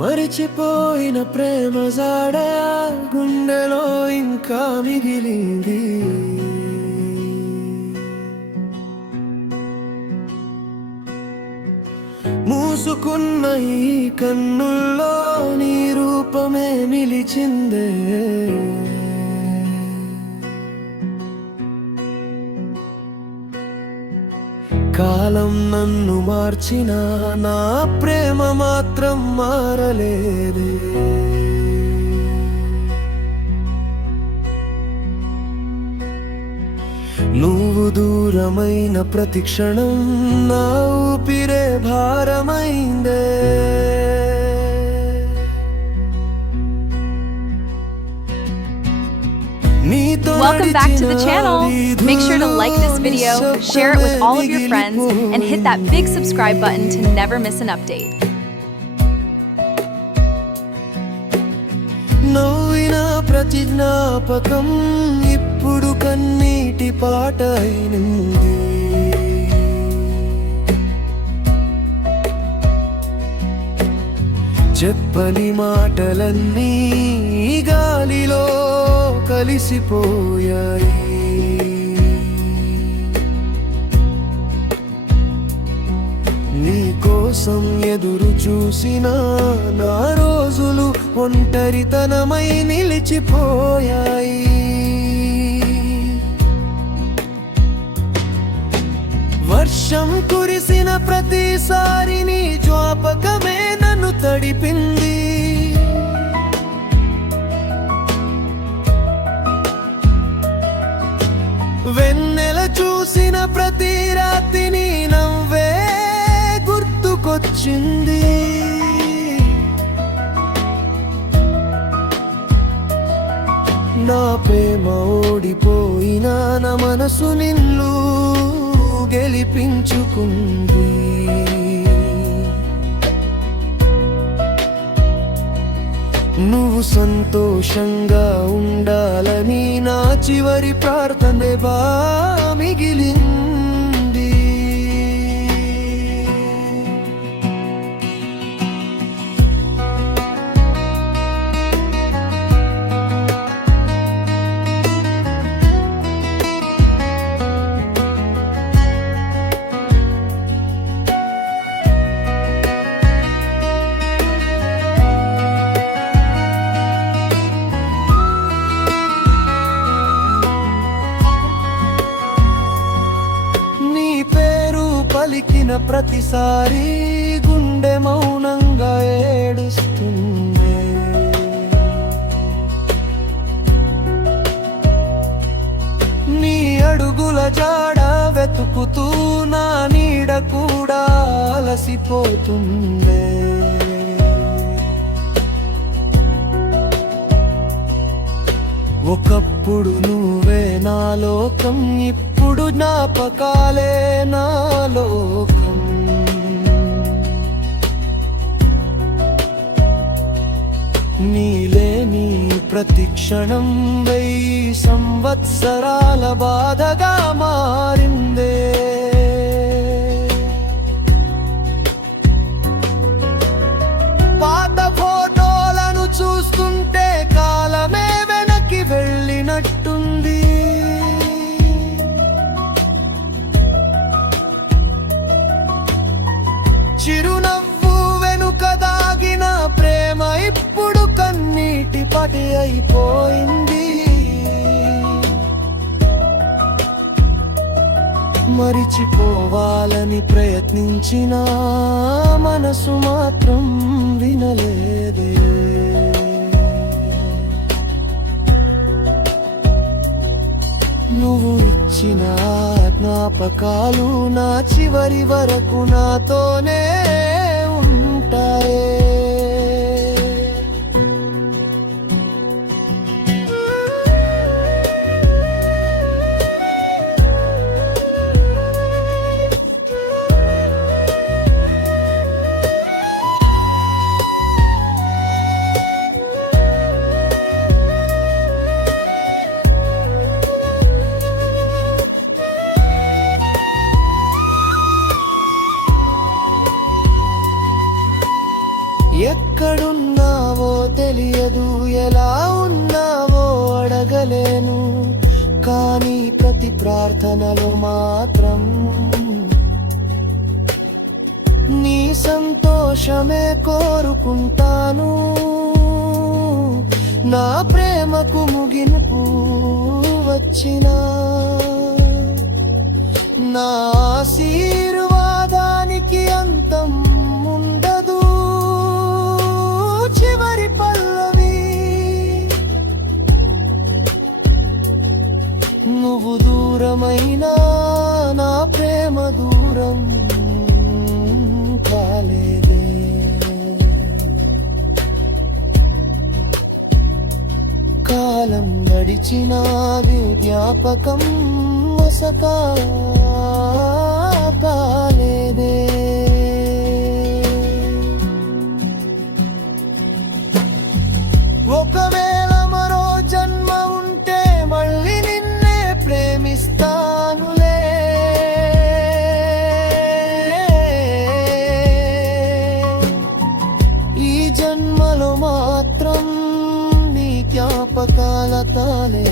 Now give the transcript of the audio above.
మరిచిపోయిన ప్రేమ జాడ గుండెలో ఇంకా మిగిలింది. మూసుకున్న ఈ కన్నుల్లో నీ రూపమే నిలిచిందే. కాలం నన్ను మార్చిన నా ప్రేమ మాత్రం మారలేదే. నువ్వు దూరమైన ప్రతి క్షణం నా ఊపిరే భారమైందే. Welcome back to the channel. Make sure to like this video, share it with all of your friends, and hit that big subscribe button to never miss an update. నవ్విన ప్రతి జ్ఞాపకం ఇప్పుడు కన్నీటి పాట అయింది. చెప్పని మాటలన్నీ గాలిలో కలిసిపోయాయి. నీ కోసం ఎదురు చూసిన నా రోజులు ఒంటరితనమై నిలిచిపోయాయి. వర్షం కురిసిన ప్రతిసారి నీ జ్ఞాపకమే నన్ను తడిపింది. వెన్నెల చూసిన ప్రతి రాత్రి నీ నవ్వే గుర్తుకొచ్చింది. నా ప్రేమ ఓడిపోయినా నా మనసు నిన్ను గెలిపించుకుంది. నువ్వు సంతోషంగా ఉండాలని నా చివరి ప్రార్థనే మిగిలింది. పలికిన ప్రతిసారి గుండె మౌనంగా ఏడుస్తుంది. నీ అడుగుల జాడ వెతుకుతూ నా నీడ కూడా అలసిపోతుంది. ఒకప్పుడు నువ్వే నా లోకం, ఇప్పుడు జ్ఞాపకాలే నా లోకం. నీలేని ప్రతి క్షణం 1000 సంవత్సరాల బాధగా మారిందే. పాత ఫోటోలను చూస్తుంటే కాలమే వెనక్కి వెళ్ళినట్టుంది. చిరునవ్వు వెనుక దాగిన ప్రేమ ఇప్పుడు కన్నీటి పటి అయిపోయింది. మరిచిపోవాలని ప్రయత్నించిన మనసు మాత్రం వినలేదే. నువ్వు ఇచ్చిన జ్ఞాపకాలు నా చివరి వరకు నాతోనే ఉంటాయే. తెలియదు ఎలా ఉన్నావో అడగలేను, కానీ ప్రతి ప్రార్థనలో మాత్రం నీ సంతోషమే కోరుకుంటాను. నా ప్రేమకు ముగింపు వచ్చినా, నా ఆశీర్వాదానికి అంతం ఉండదు. చివరి పల్లవి నువ్వు దూరమైనా నా ప్రేమ దూరం కాలేదే. కాలం గడిచినాది జ్ఞాపకం మసకా కాలేదే. ఒకవేళ మరో జన్మ ఉంటే మళ్ళీ నిన్నే ప్రేమిస్తానులే. ఈ జన్మలో మాత్రం నీ జ్ఞాపకాల తాలే